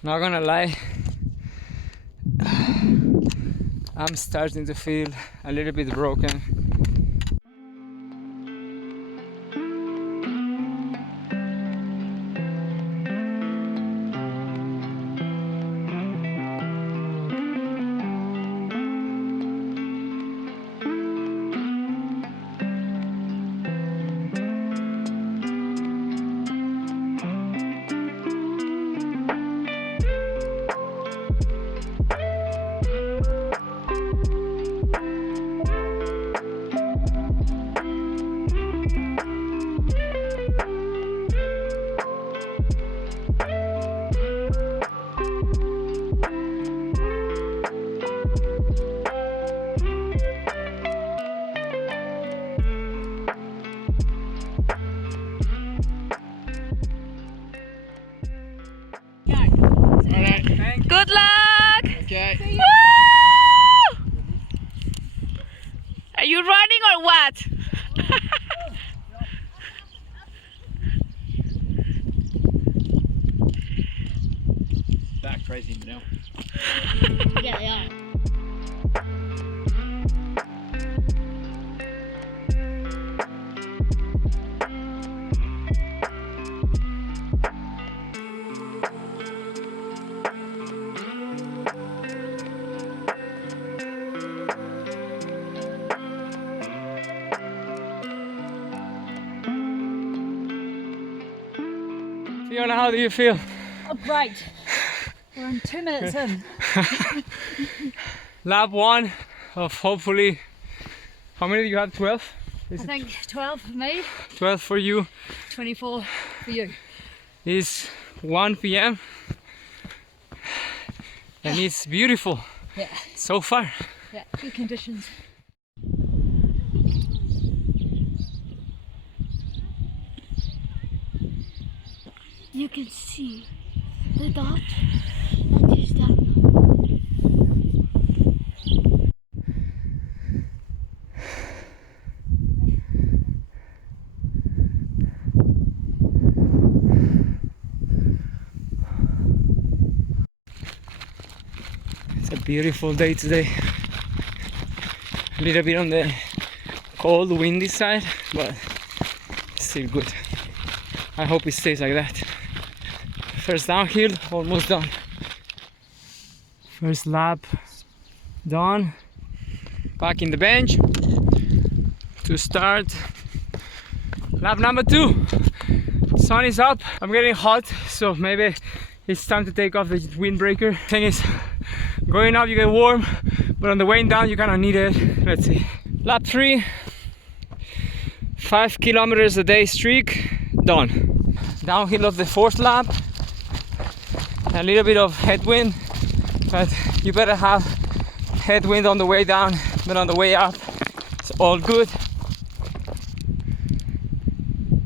Not gonna lie, I'm starting to feel a little bit broken. Good luck! Okay. Woo! Are you running or what? That crazy, you know. Yeah, yeah. Fiona, how do you feel? Oh, great. We're in 2 minutes in. Lap 1 of hopefully, how many do you have? 12? I think 12 for me, 12 for you. 24 for you. It's 1 p.m. and it's beautiful Yeah, so far. yeah, good conditions. You can see the dot that is down. It's a beautiful day today. A little bit on the cold, windy side, but still good. I hope it stays like that. First downhill, almost done. First lap done. Back in the bench to start lap number 2. Sun is up. I'm getting hot, so maybe it's time to take off the windbreaker. Thing is, going up you get warm, but on the way down you kind of need it. Let's see. Lap 3, 5 kilometers a day streak, done. Downhill of the 4th lap. A little bit of headwind, but you better have headwind on the way down than on the way up. It's all good.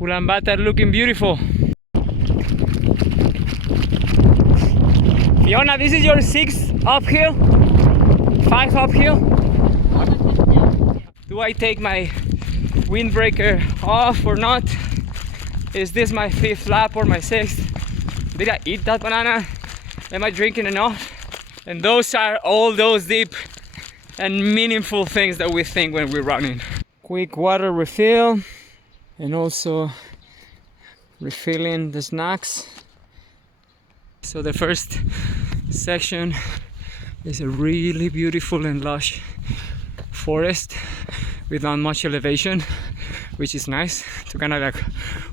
Ulaanbaatar looking beautiful. Fiona, this is your 6th uphill? 5 uphill? Do I take my windbreaker off or not? Is this my 5th lap or my 6th? Did I eat that banana? Am I drinking enough? And those are all those deep and meaningful things that we think when we're running. Quick water refill and also refilling the snacks. So the first section is a really beautiful and lush forest with not much elevation, which is nice to kind of like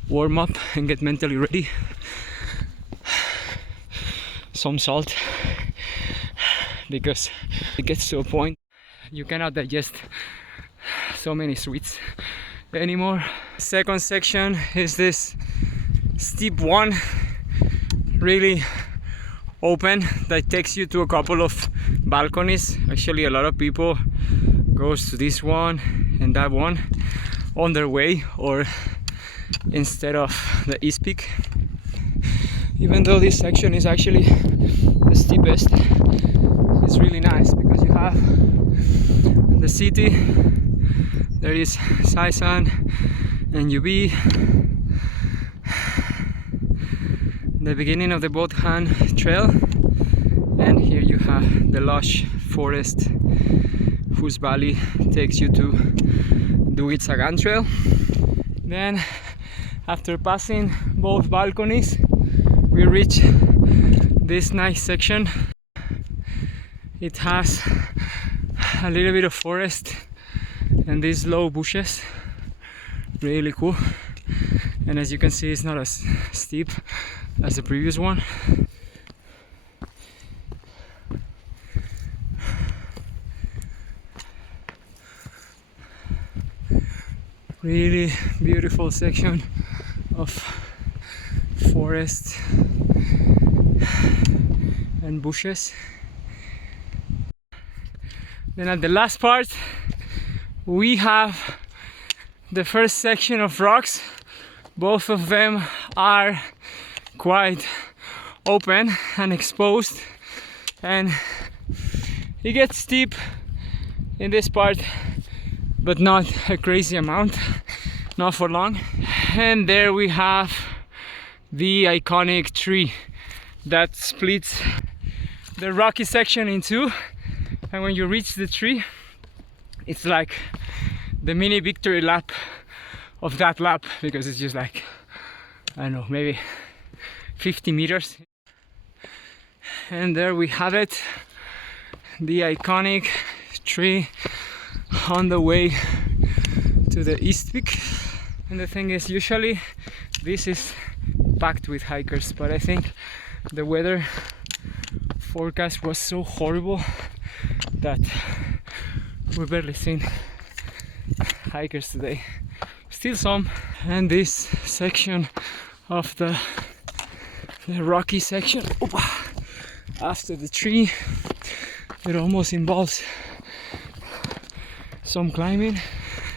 warm up and get mentally ready. Some salt, because it gets to a point you cannot digest so many sweets anymore. Second section is this steep one, really open, that takes you to a couple of balconies. Actually a lot of people goes to this one and that one on their way or instead of the East Peak. Even though this section is actually the steepest, it's really nice because you have the city, there is Saisan and UB, the beginning of the Basecamp trail, and here you have the lush forest whose valley takes you to the Sagan trail. Then after passing both balconies, we reach this nice section. It has a little bit of forest and these low bushes, really cool. And as you can see, it's not as steep as the previous one. Really beautiful section of forest and bushes. Then at the last part we have the first section of rocks. Both of them are quite open and exposed, and it gets steep in this part, but not a crazy amount, not for long. And there we have the iconic tree that splits the rocky section in two, and when you reach the tree, it's like the mini victory lap of that lap, because it's just like, I don't know, maybe 50 meters. And there we have it, the iconic tree on the way to the East Peak. And the thing is, usually this is packed with hikers, but I think the weather forecast was so horrible that we've barely seen hikers today. Still some. And this section of the rocky section, after the tree, it almost involves some climbing,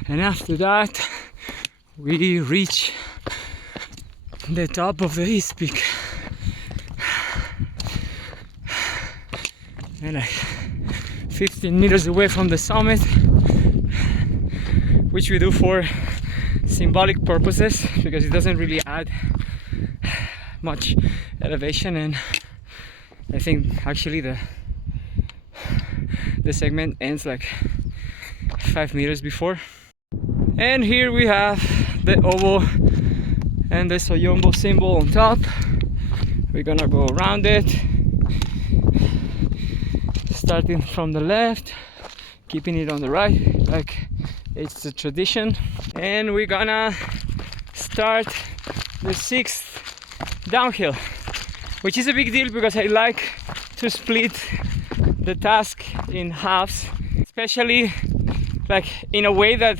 and after that we reach the top of the East Peak, and like 15 meters away from the summit, which we do for symbolic purposes because it doesn't really add much elevation. And I think actually the segment ends like 5 meters before. And here we have the oval and the Soyombo symbol on top. We're gonna go around it, starting from the left, keeping it on the right like it's a tradition. And we're gonna start the 6th downhill, which is a big deal because I like to split the task in halves, especially like in a way that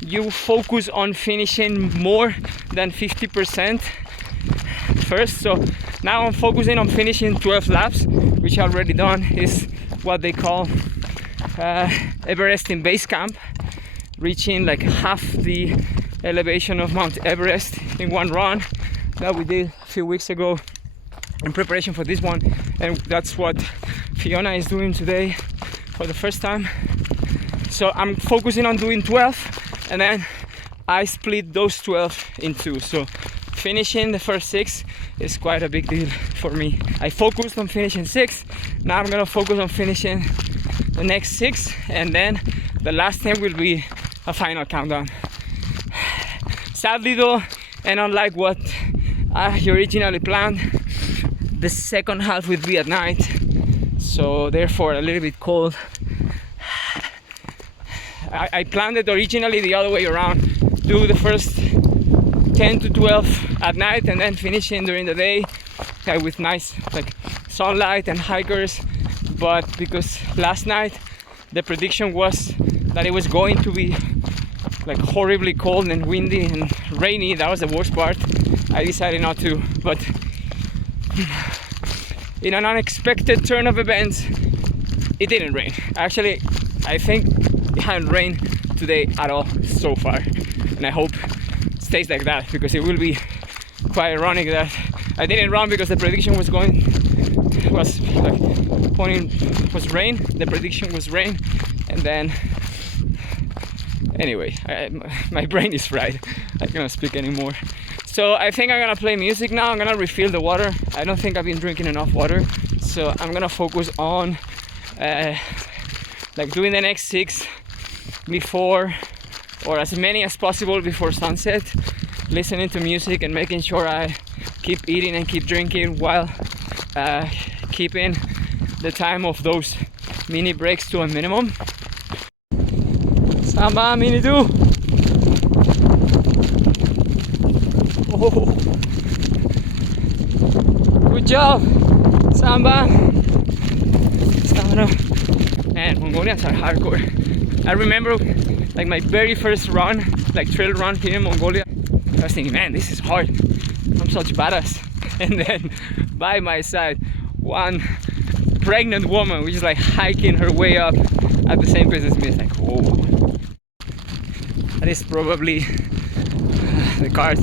you focus on finishing more than 50% first. So now I'm focusing on finishing 12 laps, which I already done. Is what they call Everesting Basecamp, reaching like half the elevation of Mount Everest in one run that we did a few weeks ago in preparation for this one. And that's what Fiona is doing today for the first time. So I'm focusing on doing 12, and then I split those 12 in two. So finishing the first 6 is quite a big deal for me. I focused on finishing 6. Now I'm gonna focus on finishing the next 6, and then the last 10 will be a final countdown. Sadly though, and unlike what I originally planned, the second half will be at night, so therefore a little bit cold. I planned it originally the other way around, do the first 10 to 12 at night and then finishing during the day with nice like sunlight and hikers. But because last night the prediction was that it was going to be like horribly cold and windy and rainy, that was the worst part, I decided not to. But in an unexpected turn of events, it didn't rain. Actually, I think it hadn't rained today at all so far, and I hope it stays like that, because it will be quite ironic that I didn't run because the prediction was rain. The prediction was rain, and then anyway, my brain is fried. I cannot speak anymore. So I think I'm gonna play music now. I'm gonna refill the water. I don't think I've been drinking enough water, so I'm gonna focus on like doing the next 6 before, or as many as possible before sunset, listening to music and making sure I keep eating and keep drinking while keeping the time of those mini breaks to a minimum. Samba mini do. Oh. Good job, Samba. Man, Mongolians are hardcore. I remember like my very first run, like trail run here in Mongolia. I was thinking, man, this is hard. I'm such badass. And then by my side, one pregnant woman, which is like hiking her way up at the same pace as me. It's like, oh, that is probably the cart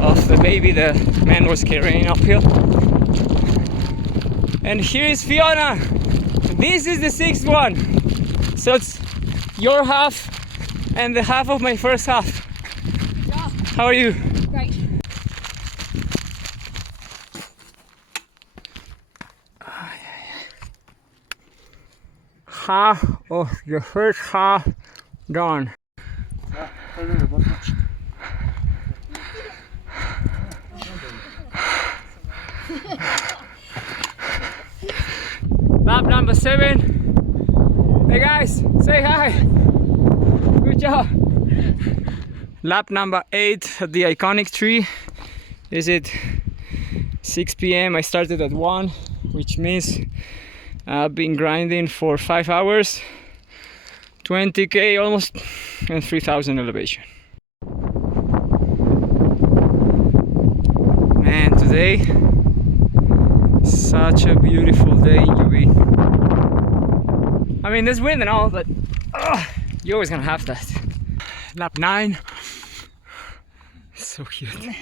of the baby the man was carrying uphill. And here is Fiona. This is the 6th one. So it's your half and the half of my first half. Yeah. How are you? Great. Half of the first half done. Lap number 7. Hey guys, say hi. Good job. Lap number 8 at the iconic tree. Is it 6 p.m? I started at 1, which means I've been grinding for 5 hours, 20k almost, and 3000 elevation. Man, today such a beautiful day in UV. I mean, there's wind and all, but you're always gonna have that. Lap 9. So cute.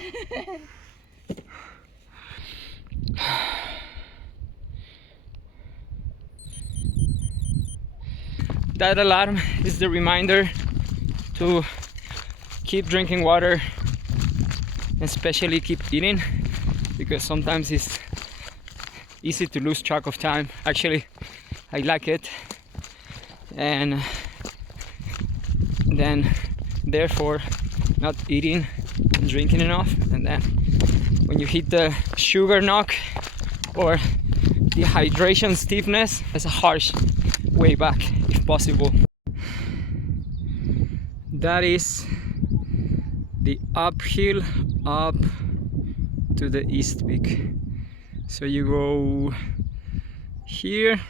That alarm is the reminder to keep drinking water, especially keep eating, because sometimes it's easy to lose track of time. Actually, I like it, and then therefore not eating and drinking enough, and then when you hit the sugar knock or dehydration stiffness, it's a harsh way back if possible. That is the uphill up to the east peak. So you go here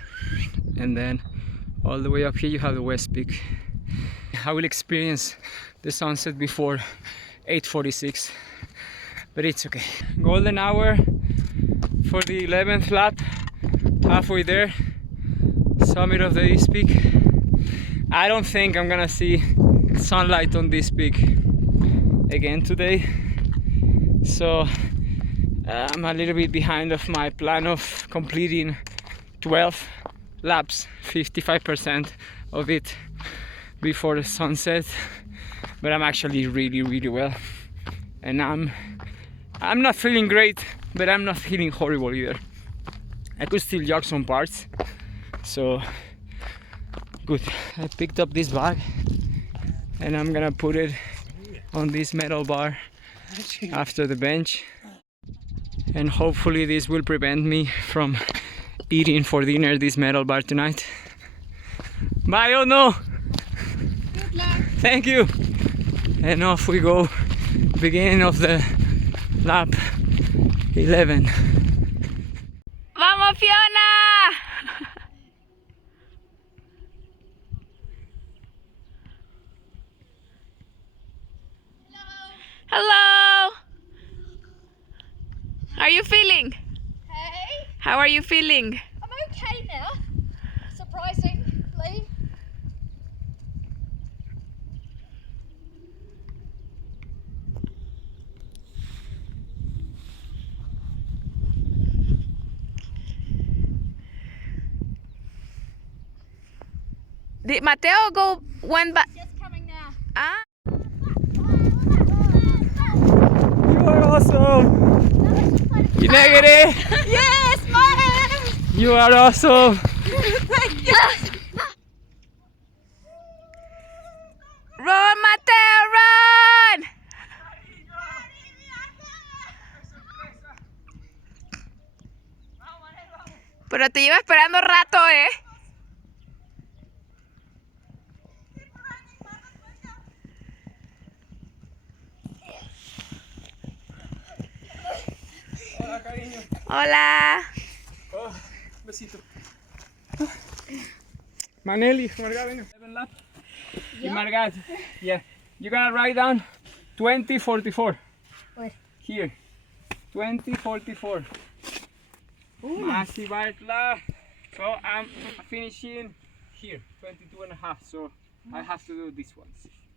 and then all the way up here you have the west peak. I will experience the sunset before 8:46, but it's okay. Golden hour for the 11th lap, halfway there, summit of the east peak. I don't think I'm gonna see sunlight on this peak again today, so I'm a little bit behind of my plan of completing 12 laps, 55% of it before the sunset, but I'm actually really well, and I'm not feeling great, but I'm not feeling horrible either. I could still jog some parts, so good. I picked up this bag and I'm gonna put it on this metal bar after the bench, and hopefully this will prevent me from eating for dinner this metal bar tonight. Mario, no! Good luck. Thank you! And off we go, beginning of the lap 11. Vamos, Fiona! Hello! How are you feeling? Hey, How are you feeling? I'm okay now. Surprisingly. Did Mateo go one back? Just coming now. Ah? You are awesome! You negative! Yes, man! You are awesome! Run, Mateo, run! Pero te lleva esperando rato, ¿eh? Hola, cariño. Hola. Oh, besito. Maneli, Marga, venga. 7 lap. Yeah. Marga, yeah. You gotta write down 2044. Where? Here. 2044. Masi Bartla. So I'm finishing here, 22 and a half. So I have to do this one.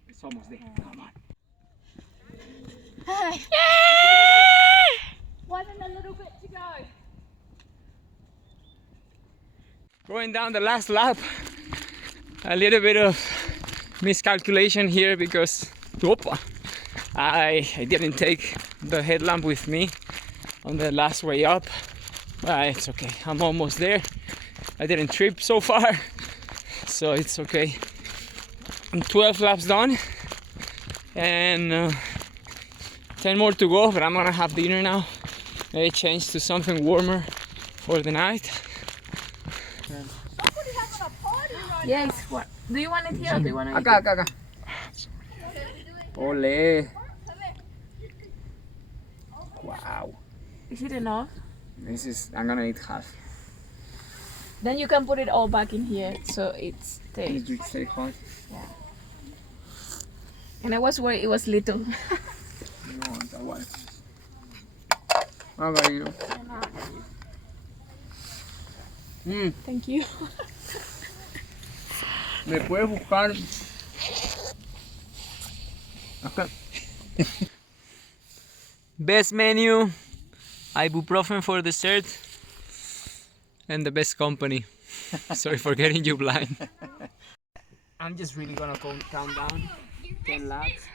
It's almost there. Come on. Yay! One and a little bit to go. Going down the last lap. A little bit of miscalculation here because I didn't take the headlamp with me on the last way up. But it's okay. I'm almost there. I didn't trip so far, so it's okay. I'm 12 laps done and 10 more to go, but I'm gonna have dinner now. Maybe change to something warmer for the night. Somebody having a party right Yes, what? Do you want it here or do you want it? Acá. Ole. Wow. Is it enough? I'm gonna eat half. Then you can put it all back in here so it's Did you stay hot? And I was worried it was little. No, that was. How about you? Thank you. ¿Me puedes buscar? Acá. Best menu, ibuprofen for dessert, and the best company. Sorry for getting you blind. I'm just really gonna count down 10 laps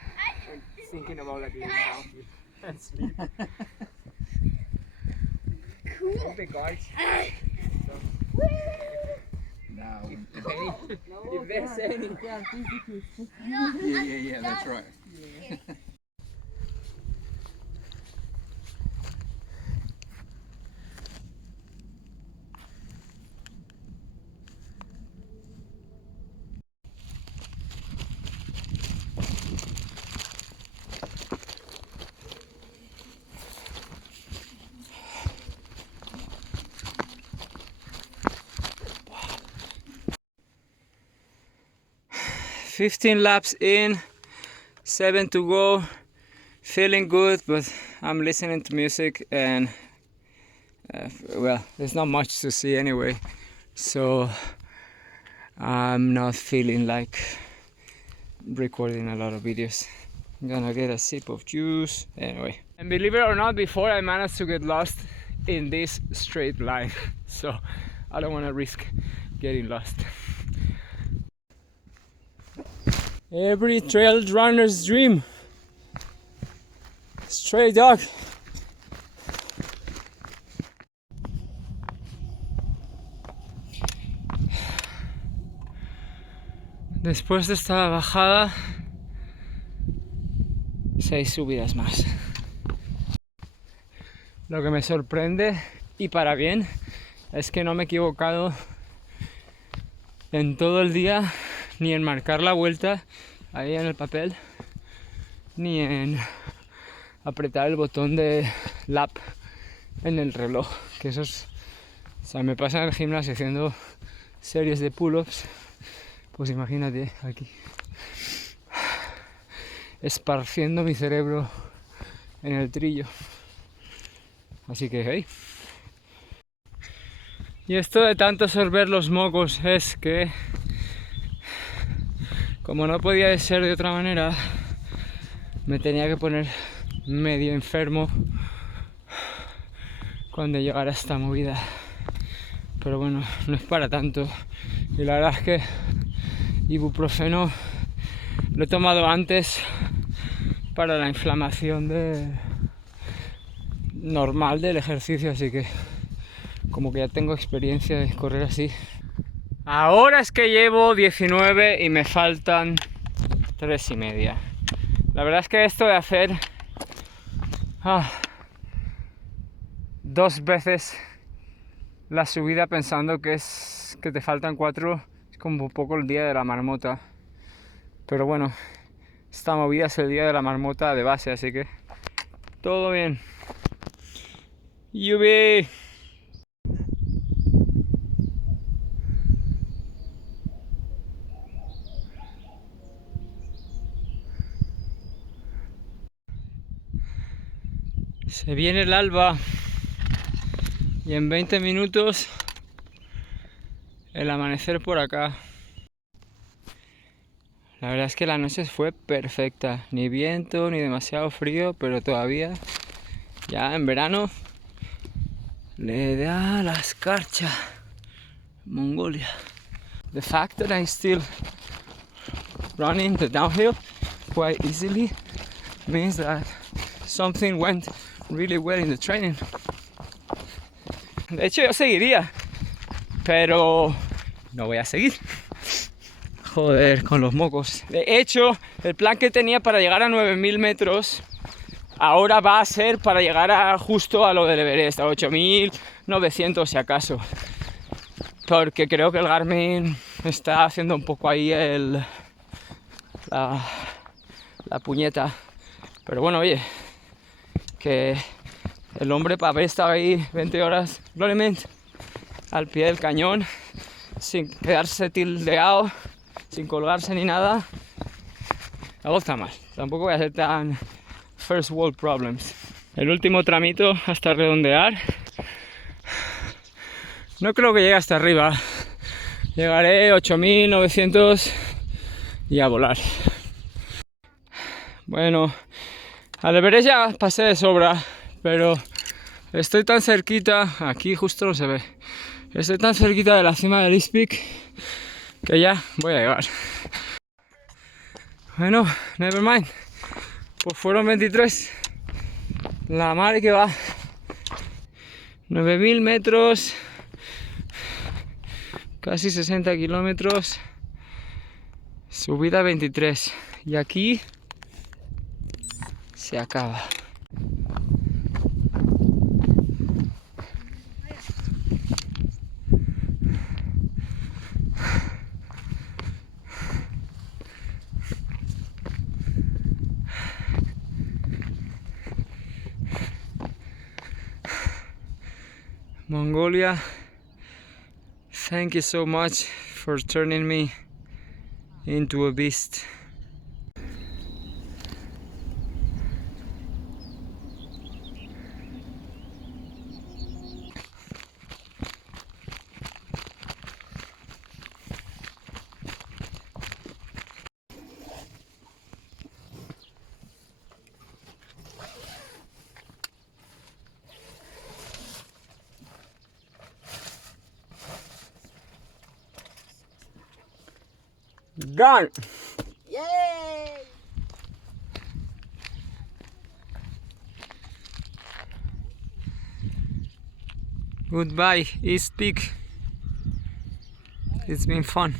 and thinking about like laying down here and sleep. Cool. The guards. Now, If they're saying yeah, that's right. "15 laps in, 7 to go, feeling good, but I'm listening to music and well, there's not much to see anyway, so I'm not feeling like recording a lot of videos. I'm gonna get a sip of juice anyway. And believe it or not, before I managed to get lost in this straight line, so I don't want to risk getting lost. Every trail runner's dream. Straight dog. Después de esta bajada, 6 subidas más. Lo que me sorprende, y para bien, es que no me he equivocado en todo el día, ni en marcar la vuelta ahí en el papel, ni en apretar el botón de lap en el reloj, que eso es, o sea, me pasa en el gimnasio haciendo series de pull-ups, pues imagínate aquí esparciendo mi cerebro en el trillo, así que hey. Y esto de tanto sorber los mocos es que, como no podía ser de otra manera, me tenía que poner medio enfermo cuando llegara esta movida. Pero bueno, no es para tanto. Y la verdad es que ibuprofeno lo he tomado antes para la inflamación normal del ejercicio, así que como que ya tengo experiencia de correr así. Ahora es que llevo 19 y me faltan 3,5. La verdad es que esto de hacer 2 veces la subida pensando que te faltan 4 es como un poco el día de la marmota. Pero bueno, esta movida es el día de la marmota de base, así que todo bien. ¡Yubi! Se viene el alba y en 20 minutos el amanecer por acá. La verdad es que la noche fue perfecta, ni viento ni demasiado frío, pero todavía ya en verano le da la escarcha. Mongolia. The fact that I still running the downhill quite easily means that something went really well in the training. De hecho yo seguiría, pero no voy a seguir. Joder, con los mocos. De hecho, el plan que tenía para llegar a 9000 metros ahora va a ser para llegar justo a lo del Everest, a 8900 si acaso. Porque creo que el Garmin está haciendo un poco ahí la puñeta. Pero bueno, oye, que el hombre para haber estado ahí 20 horas probablemente al pie del cañón, sin quedarse tildeado, sin colgarse ni nada, algo está mal. Tampoco voy a ser tan first world problems. El último tramito hasta redondear. No creo que llegue hasta arriba. Llegaré 8900 y a volar. Bueno, al Everest ya pasé de sobra, pero estoy tan cerquita, aquí justo no se ve, estoy tan cerquita de la cima del East Peak que ya voy a llegar. Bueno, never mind. Pues fueron 23. La madre que va. 9000 metros. Casi 60 kilómetros. Subida 23. Y aquí se acaba. Mongolia, thank you so much for turning me into a beast. Done! Yay! Goodbye, East Peak. It's been fun.